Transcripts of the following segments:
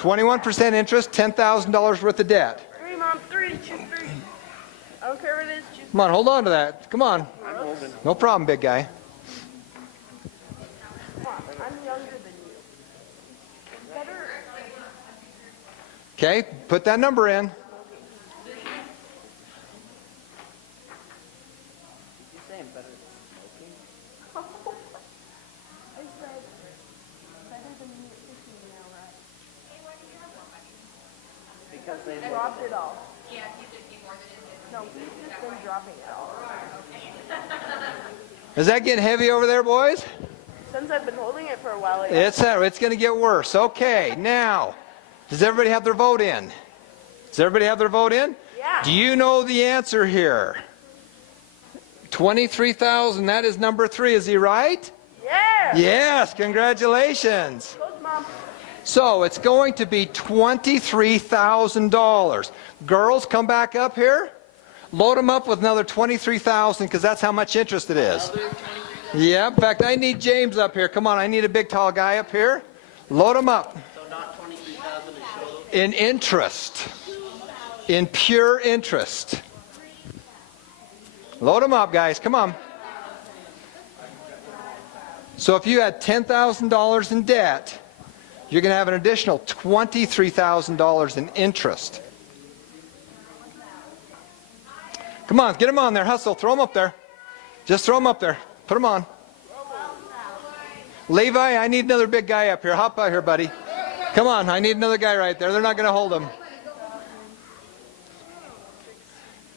21% interest, $10,000 worth of debt. 3, Mom, 3, choose 3. I don't care what it is, choose 3. Come on, hold on to that. Come on. No problem, big guy. Come on, I'm younger than you. Better. Okay, put that number in. You're saying better than smoking? I said, better than me at 15 now, right? Because they Dropped it all. Yeah, he's 15 more than his. No, he's just been dropping it all. Is that getting heavy over there, boys? Since I've been holding it for a while. It's going to get worse. Okay, now, does everybody have their vote in? Does everybody have their vote in? Yeah. Do you know the answer here? 23,000, that is number 3. Is he right? Yeah. Yes, congratulations. Close, Mom. So it's going to be $23,000. Girls, come back up here. Load them up with another $23,000 because that's how much interest it is. Yeah, in fact, I need James up here. Come on, I need a big tall guy up here. Load them up. So not 23,000 is total? In interest. In pure interest. Load them up, guys. Come on. So if you had $10,000 in debt, you're going to have an additional $23,000 in interest. Come on, get them on there. Hustle. Throw them up there. Just throw them up there. Put them on. Levi, I need another big guy up here. Hop out here, buddy. Come on, I need another guy right there. They're not going to hold him.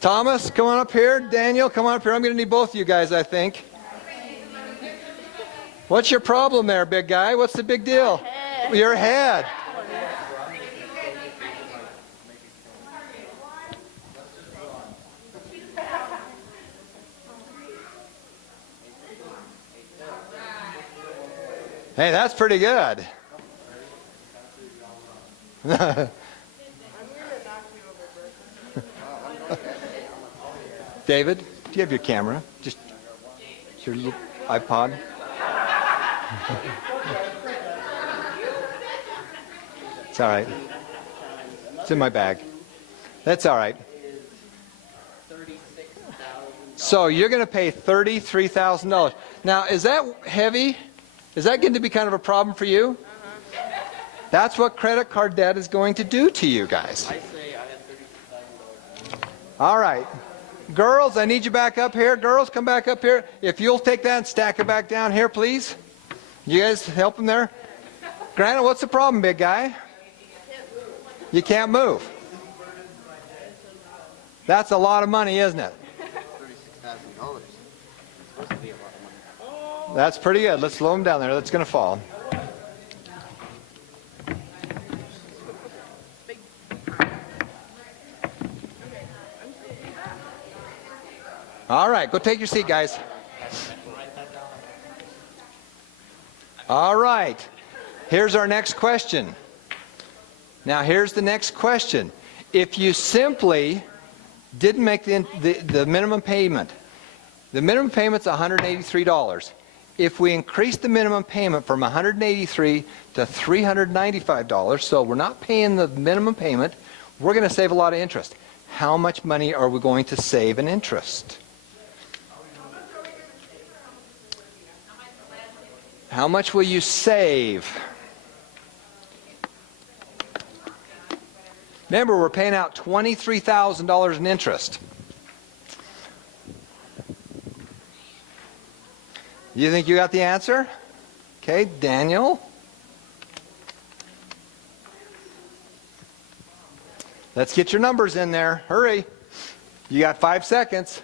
Thomas, come on up here. Daniel, come on up here. I'm going to need both of you guys, I think. What's your problem there, big guy? What's the big deal? Your head. Hey, that's pretty good. David, do you have your camera? Just your little iPod? It's all right. It's in my bag. That's all right. So you're going to pay $33,000. Now, is that heavy? Is that going to be kind of a problem for you? That's what credit card debt is going to do to you guys. I say I had $36,000. All right. Girls, I need you back up here. Girls, come back up here. If you'll take that and stack it back down here, please. You guys help him there? Granted, what's the problem, big guy? You can't move. That's a lot of money, isn't it? $36,000. It's supposed to be a lot of money. That's pretty good. Let's slow him down there. That's going to fall. All right, go take your seat, guys. All right, here's our next question. Now, here's the next question. If you simply didn't make the minimum payment, the minimum payment's $183. If we increase the minimum payment from $183 to $395, so we're not paying the minimum payment, we're going to save a lot of interest. How much money are we going to save in interest? How much will you save? Remember, we're paying out $23,000 in interest. You think you got the answer? Okay, Daniel. Let's get your numbers in there. Hurry. You got 5 seconds.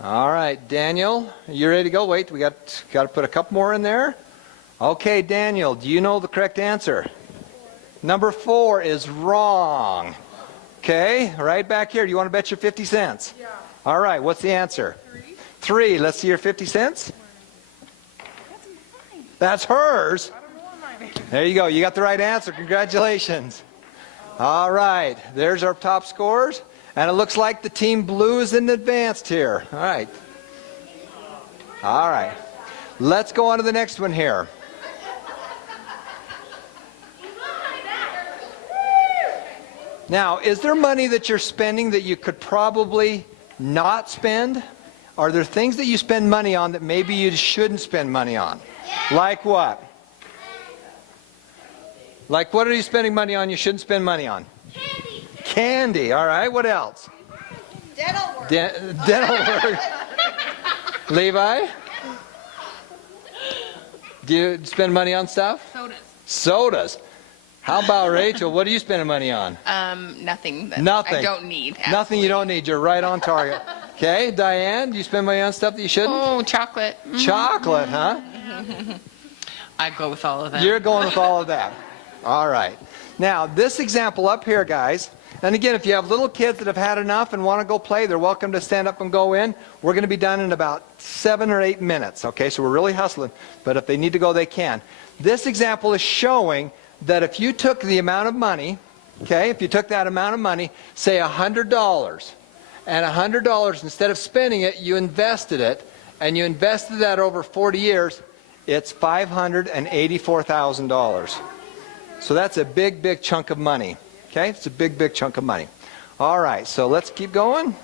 All right, Daniel, you ready to go? Wait, we got to put a couple more in there. Okay, Daniel, do you know the correct answer? Number 4 is wrong. Okay, right back here. Do you want to bet your 50 cents? Yeah. All right, what's the answer? 3. Let's see your 50 cents. That's mine. That's hers. I don't want mine. There you go. You got the right answer. Congratulations. All right, there's our top scores. And it looks like the team blue is in advanced here. All right. All right. Let's go on to the next one here. Now, is there money that you're spending that you could probably not spend? Are there things that you spend money on that maybe you shouldn't spend money on? Like what? Like what are you spending money on you shouldn't spend money on? Candy. Candy, all right. What else? Dental work. Dental work. Levi? Do you spend money on stuff? Sodas. Sodas. How about Rachel? What are you spending money on? Nothing that Nothing. I don't need. Nothing you don't need. You're right on target. Okay, Diane, do you spend money on stuff that you shouldn't? Oh, chocolate. Chocolate, huh? I go with all of them. You're going with all of that. All right. Now, this example up here, guys, and again, if you have little kids that have had enough and want to go play, they're welcome to stand up and go in. We're going to be done in about 7 or 8 minutes, okay? So we're really hustling, but if they need to go, they can. This example is showing that if you took the amount of money, okay, if you took that amount of money, say $100, and $100, instead of spending it, you invested it, and you invested that over 40 years, it's $584,000. So that's a big, big chunk of money. Okay, it's a big, big chunk of money. All right, so let's keep going.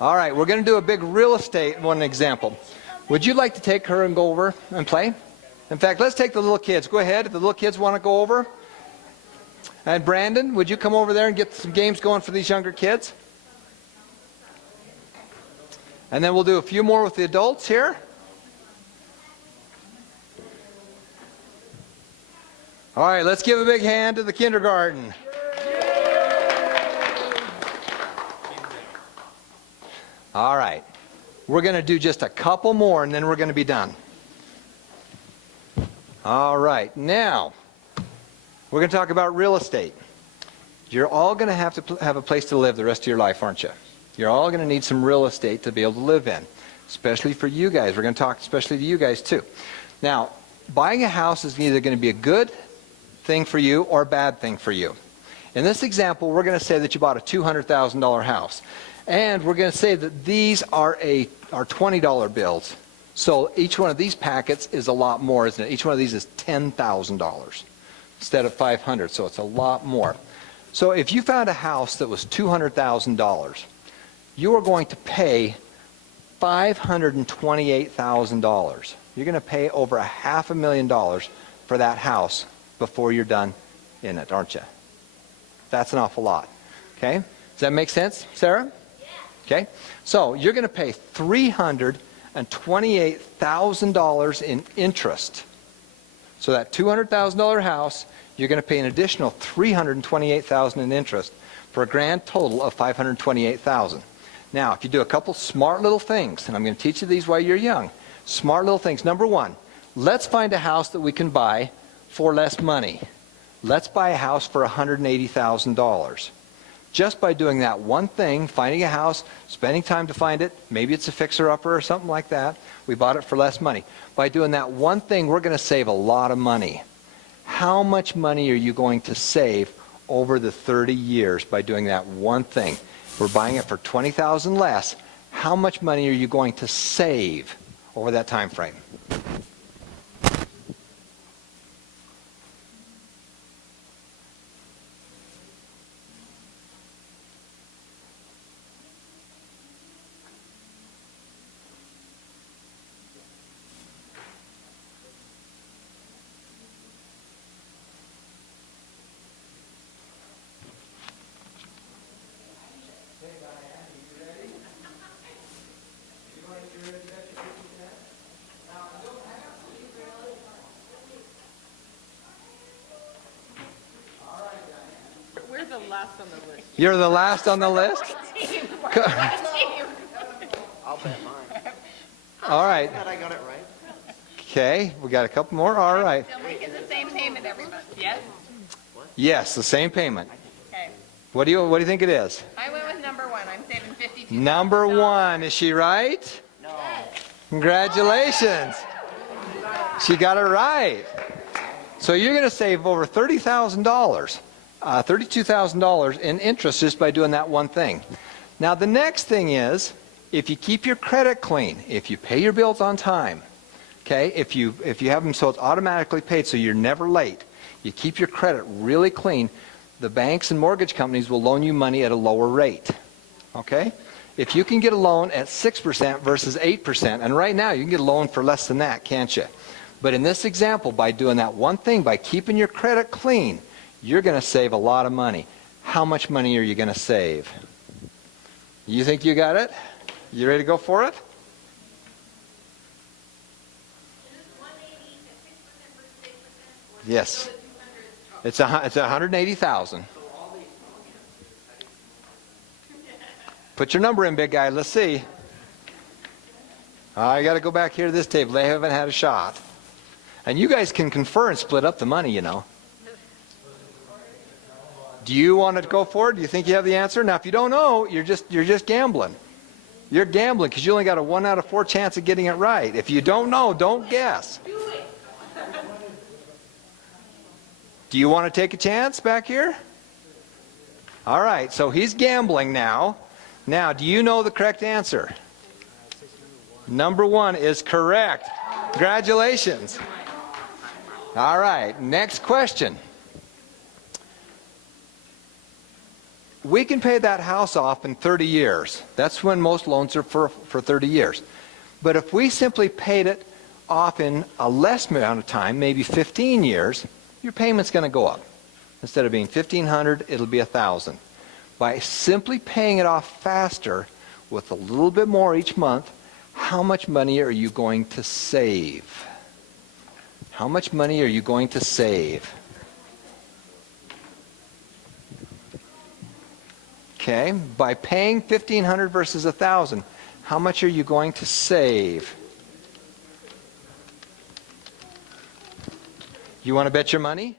All right, we're going to do a big real estate one example. Would you like to take her and go over and play? In fact, let's take the little kids. Go ahead, if the little kids want to go over. And Brandon, would you come over there and get some games going for these younger kids? And then we'll do a few more with the adults here. All right, let's give a big hand to the kindergarten. All right, we're going to do just a couple more and then we're going to be done. All right, now we're going to talk about real estate. You're all going to have a place to live the rest of your life, aren't you? You're all going to need some real estate to be able to live in, especially for you guys. We're going to talk especially to you guys too. Now, buying a house is either going to be a good thing for you or a bad thing for you. In this example, we're going to say that you bought a $200,000 house. And we're going to say that these are $20 bills. So each one of these packets is a lot more, isn't it? Each one of these is $10,000 instead of $500, so it's a lot more. So if you found a house that was $200,000, you are going to pay $528,000. You're going to pay over $500,000 for that house before you're done in it, aren't you? That's an awful lot. Okay? Does that make sense, Sarah? Okay? So you're going to pay $328,000 in interest. So that $200,000 house, you're going to pay an additional $328,000 in interest for a grand total of $528,000. Now, if you do a couple smart little things, and I'm going to teach you these while you're young. Smart little things. Number one, let's find a house that we can buy for less money. Let's buy a house for $180,000. Just by doing that one thing, finding a house, spending time to find it, maybe it's a fixer-upper or something like that, we bought it for less money. By doing that one thing, we're going to save a lot of money. How much money are you going to save over the 30 years by doing that one thing? If we're buying it for $20,000 less, how much money are you going to save over that time frame? We're the last on the list. You're the last on the list? I'll bet mine. All right. Glad I got it right. Okay, we got a couple more. All right. Still making the same payment every month. Yes? Yes, the same payment. Okay. What do you think it is? I went with number one. I'm saving $52. Number one. Is she right? No. Congratulations. She got it right. So you're going to save over $30,000, $32,000 in interest just by doing that one thing. Now the next thing is, if you keep your credit clean, if you pay your bills on time, okay, if you have them so it's automatically paid so you're never late, you keep your credit really clean, the banks and mortgage companies will loan you money at a lower rate. Okay? If you can get a loan at 6% versus 8%, and right now you can get a loan for less than that, can't you? But in this example, by doing that one thing, by keeping your credit clean, you're going to save a lot of money. How much money are you going to save? You think you got it? You ready to go for it? Yes. It's 180,000. Put your number in, big guy. Let's see. I got to go back here to this table. They haven't had a shot. And you guys can confer and split up the money, you know. Do you want to go for it? Do you think you have the answer? Now, if you don't know, you're just gambling. You're gambling because you only got a 1 out of 4 chance of getting it right. If you don't know, don't guess. Do you want to take a chance back here? All right, so he's gambling now. Now, do you know the correct answer? Number 1 is correct. Congratulations. All right, next question. We can pay that house off in 30 years. That's when most loans are for 30 years. But if we simply paid it off in a less amount of time, maybe 15 years, your payment's going to go up. Instead of being $1,500, it'll be $1,000. By simply paying it off faster with a little bit more each month, how much money are you going to save? How much money are you going to save? Okay, by paying $1,500 versus $1,000, how much are you going to save? You want to bet your money?